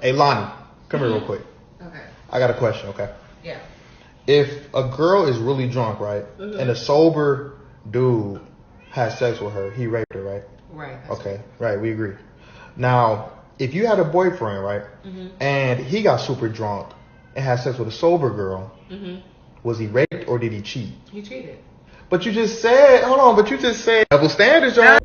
Hey, Lonnie, come here real quick. Okay. I got a question, okay? Yeah. If a girl is really drunk, right, and a sober dude has sex with her, he raped her, right? Right. Okay, right, we agree. Now, if you had a boyfriend, right, and he got super drunk and had sex with a sober girl, was he raped or did he cheat? He cheated. But you just said, hold on, but you just said double standards, y'all.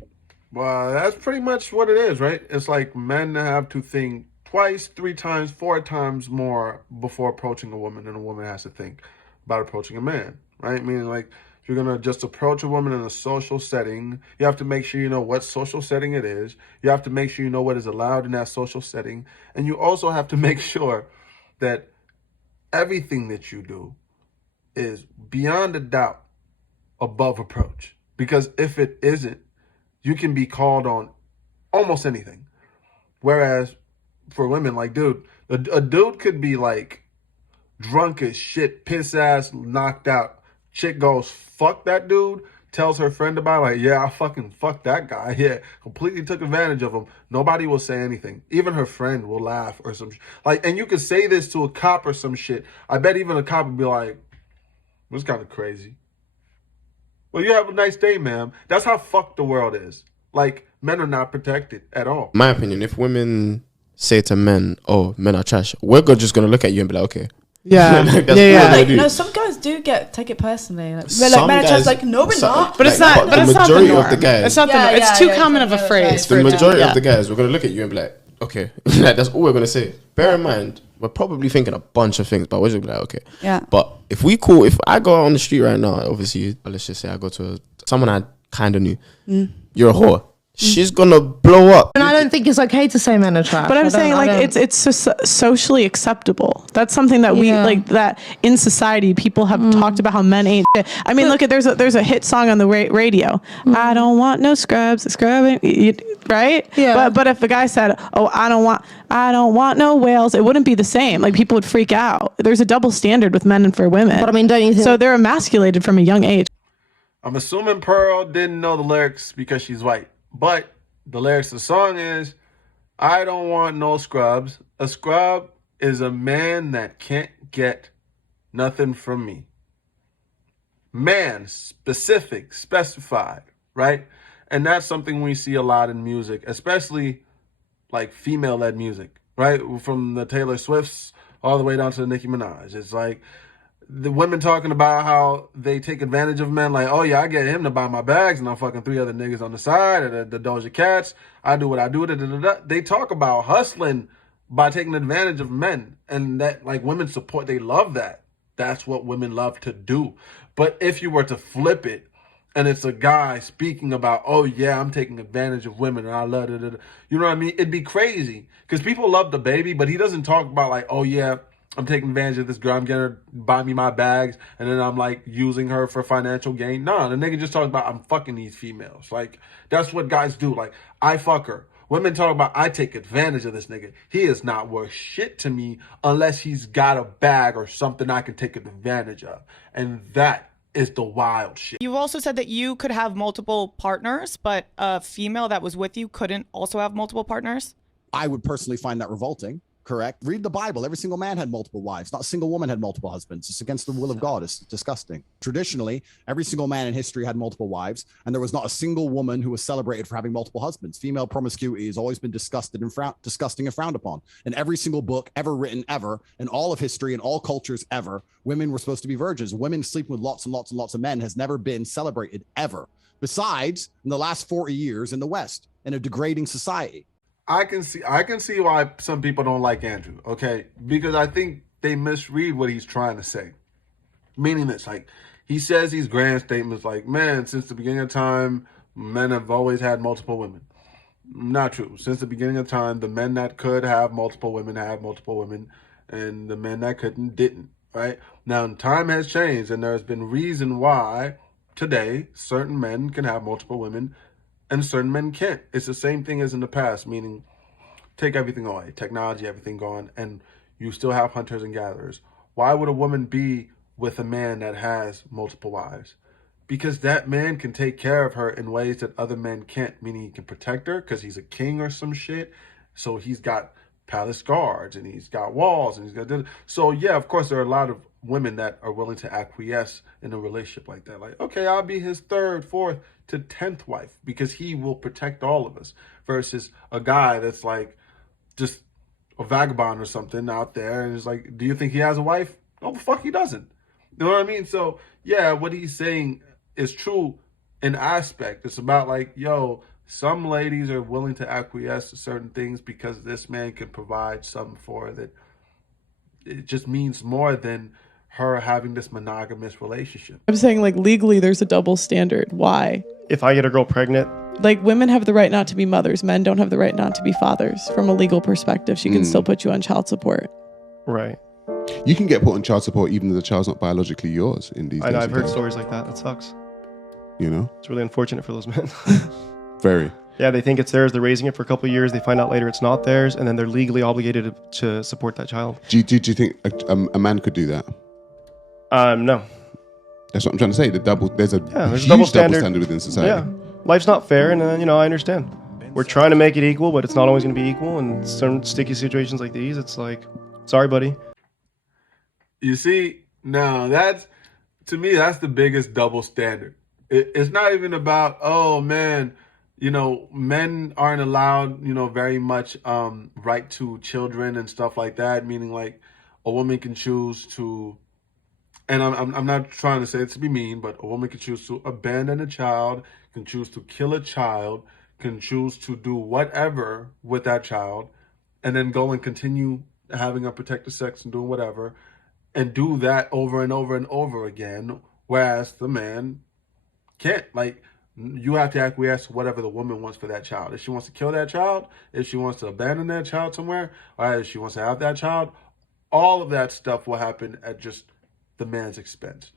Well, that's pretty much what it is, right? It's like men have to think twice, 3 times, 4 times more before approaching a woman than a woman has to think about approaching a man, right? Meaning, like, if you're gonna just approach a woman in a social setting, you have to make sure you know what social setting it is. You have to make sure you know what is allowed in that social setting. And you also have to make sure that everything that you do is beyond a doubt above approach. Because if it isn't, you can be called on almost anything. Whereas for women, like, dude, a dude could be like drunk as shit, piss ass, knocked out. Chick goes, fuck that dude, tells her friend about it, like, yeah, I fucking fucked that guy. Yeah, completely took advantage of him. Nobody will say anything. Even her friend will laugh or some like, and you could say this to a cop or some shit. I bet even a cop would be like, this kind of crazy. Well, you have a nice day, ma'am. That's how fucked the world is. Like, men are not protected at all. My opinion, if women say to men, oh, men are trash, we're just going to look at you and be like, okay. Yeah. Like, Like, no, some guys do take it personally. Like, Some men are guys- just like, no, we're not. But it's not. But the it's not the majority of norm. the guys- It's not the Yeah, norm. It's yeah, too yeah, common of a yeah, phrase. The for it to- majority yeah. of the guys, we're going to look at you and be like, okay. Like, that's all we're going to say. Bear in mind, we're probably thinking a bunch of things, but we're just gonna be like, okay. Yeah. But if I go out on the street right now, obviously, let's just say I go to someone I kind of knew, you're a whore. She's gonna blow up. And I don't think it's okay to say men are trash. But I'm saying, like, it's socially acceptable. That's something that we like, that in society people have talked about how men ain't shit. I mean, look at there's a hit song on the radio. I don't want no scrubs, scrubbing, right? Yeah. But if the guy said, oh, I don't want no whales, it wouldn't be the same. Like, people would freak out. There's a double standard with men and for women. But I mean, don't you think? So they're emasculated from a young age. I'm assuming Pearl didn't know the lyrics because she's white. But the lyrics of the song is, I don't want no scrubs. A scrub is a man that can't get nothing from me. Man, specific, specified, right? And that's something we see a lot in music, especially like female-led music, right? From the Taylor Swifts all the way down to the Nicki Minaj. It's like the women talking about how they take advantage of men, like, oh yeah, I get him to buy my bags and I'm fucking 3 other niggas on the side, and the Doja Cats, I do what I do. They talk about hustling by taking advantage of men, and that, like, women support, they love that. That's what women love to do. But if you were to flip it, and it's a guy speaking about, oh yeah, I'm taking advantage of women and I love it, you know what I mean? It'd be crazy, because people love the baby, but he doesn't talk about, like, oh yeah, I'm taking advantage of this girl, I'm getting her to buy me my bags, and then I'm like using her for financial gain. No, the nigga just talks about, I'm fucking these females. Like, that's what guys do. Like, I fuck her. Women talk about, I take advantage of this nigga. He is not worth shit to me unless he's got a bag or something I can take advantage of. And that is the wild shit. You also said that you could have multiple partners, but a female that was with you couldn't also have multiple partners? I would personally find that revolting. Correct. Read the Bible. Every single man had multiple wives. Not a single woman had multiple husbands. It's against the will of God. It's disgusting. Traditionally, every single man in history had multiple wives, and there was not a single woman who was celebrated for having multiple husbands. Female promiscuity has always been disgusting and frowned upon. In every single book ever written, ever, in all of history, in all cultures ever, women were supposed to be virgins. Women sleeping with lots and lots and lots of men has never been celebrated, ever. Besides, in the last 40 years in the West, in a degrading society. I can see why some people don't like Andrew, okay? Because I think they misread what he's trying to say. Meaning this, like, he says these grand statements like, man, since the beginning of time, men have always had multiple women. Not true. Since the beginning of time, the men that could have multiple women have multiple women, and the men that couldn't didn't, right? Now, time has changed, and there's been reason why today certain men can have multiple women and certain men can't. It's the same thing as in the past, meaning take everything away, technology, everything gone, and you still have hunters and gatherers. Why would a woman be with a man that has multiple wives? Because that man can take care of her in ways that other men can't, meaning he can protect her because he's a king or some shit. So he's got palace guards and he's got walls and he's got. So yeah, of course there are a lot of women that are willing to acquiesce in a relationship like that. Like, okay, I'll be his 3rd, 4th to 10th wife because he will protect all of us. Versus a guy that's like just a vagabond or something out there and is like, do you think he has a wife? No, the fuck he doesn't. You know what I mean? So yeah, what he's saying is true in aspect. It's about like, yo, some ladies are willing to acquiesce to certain things because this man can provide something for her that it just means more than her having this monogamous relationship. I'm saying like legally there's a double standard. Why? If I get a girl pregnant, like women have the right not to be mothers. Men don't have the right not to be fathers. From a legal perspective, she can still put you on child support. Right. You can get put on child support even though the child's not biologically yours in these days. I know, I've heard stories like that. That sucks. You know? It's really unfortunate for those men. Very. Yeah, they think it's theirs. They're raising it for a couple of years. They find out later it's not theirs, and then they're legally obligated to support that child. Do you think a man could do that? No. That's what I'm trying to say. There's a huge double standard within society. Yeah, life's not fair, and I understand. We're trying to make it equal, but it's not always going to be equal. And certain sticky situations like these, it's like, sorry, buddy. You see, now to me, that's the biggest double standard. It's not even about, oh man, men aren't allowed, very much right to children and stuff like that. Meaning like a woman can choose to, and I'm not trying to say it to be mean, but a woman can choose to abandon a child, can choose to kill a child, can choose to do whatever with that child, and then go and continue having unprotected sex and doing whatever, and do that over and over and over again, whereas the man can't. Like, you have to acquiesce to whatever the woman wants for that child. If she wants to kill that child, if she wants to abandon that child somewhere, or if she wants to have that child, all of that stuff will happen at just the man's expense.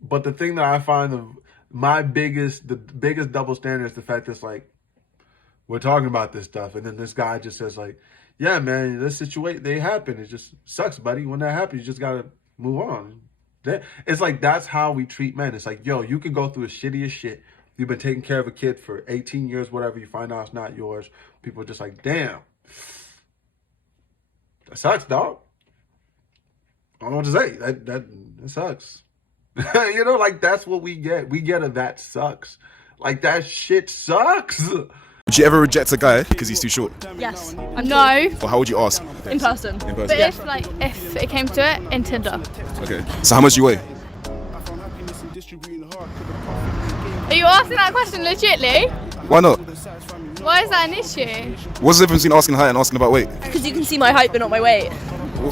But the thing that I find the biggest double standard is the fact that, like, we're talking about this stuff, and then this guy just says like, yeah, man, this situation, they happen. It just sucks, buddy. When that happens, you just got to move on. It's like, that's how we treat men. It's like, yo, you can go through the shittiest shit. You've been taking care of a kid for 18 years, whatever. You find out it's not yours. People are just like, damn. That sucks, dog. I don't know what to say. That sucks. Like, that's what we get. We get a that sucks. Like, that shit sucks. Would you ever reject a guy because he's too short? Yes. No. Or how would you ask? In person. But if it came to it, in Tinder. Okay. So how much do you weigh? Are you asking that question legitly? Why not? Why is that an issue? What's the difference between asking height and asking about weight? Because you can see my height but not my weight.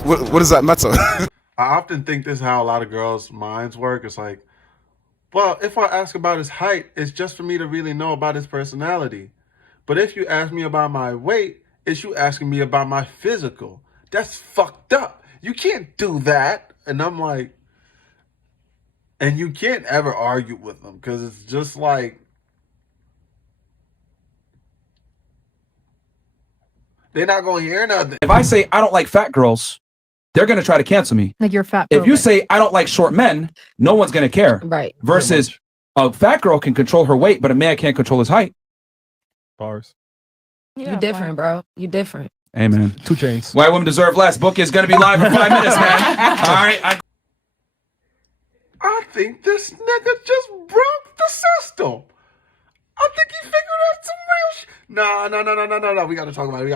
What does that matter? I often think this is how a lot of girls' minds work. It's like, well, if I ask about his height, it's just for me to really know about his personality. But if you ask me about my weight, it's you asking me about my physical. That's fucked up. You can't do that. And I'm like, and you can't ever argue with them because it's just like, they're not going to hear nothing. If I say I don't like fat girls, they're going to try to cancel me. Like you're fat. If you say I don't like short men, no one's going to care. Right. Versus a fat girl can control her weight, but a man can't control his height. Bars. You different, bro. You different. Hey, man. 2 Chainz. Why Women Deserve Less book is going to be live in 5 minutes, man. All right. I think this nigga just broke the system. I think he figured out some real shit. No. We gotta talk about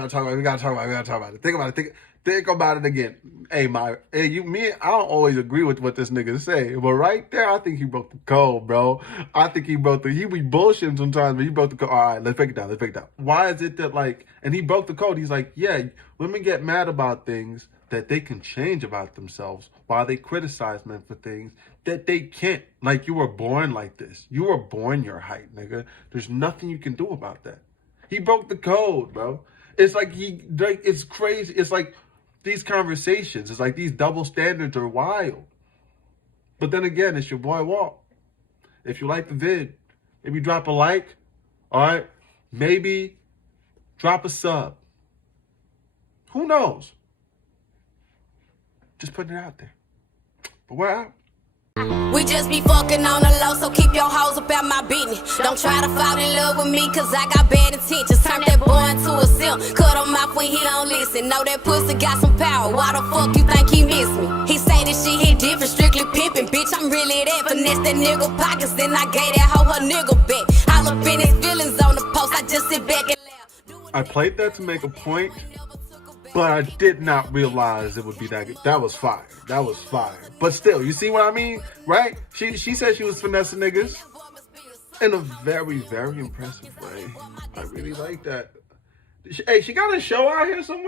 it. Think about it. Think about it again. Hey, I don't always agree with what this nigga say, but right there, I think he broke the code, bro. I think he be bullshitting sometimes, but he broke the code. All right, let's break it down. Why is it that, like, and he broke the code. He's like, yeah, women get mad about things that they can change about themselves while they criticize men for things that they can't. Like, you were born like this. You were born your height, nigga. There's nothing you can do about that. He broke the code, bro. It's like it's crazy. It's like these conversations, it's like these double standards are wild. But then again, it's your boy Walt. If you like the vid, maybe drop a like, all right? Maybe drop a sub. Who knows? Just putting it out there. But we're out. We just be fucking on the low, so keep your hoes about my business. Don't try to fall in love with me, cause I got bad intentions. Turn that boy into a him. Cut him off when he don't listen. Know that pussy got some power. Why the fuck you think he miss me? He say this shit hit different, strictly pimpin'. Bitch, I'm really that. Finesse that nigga pockets, then I gave that hoe her nigga back. All up in his feelings on the post, I just sit back and laugh. I played that to make a point, but I did not realize it would be that good. That was fire. That was fire. But still, you see what I mean, right? She said she was finessing niggas in a very, very impressive way. I really like that. Hey, she got a show out here somewhere?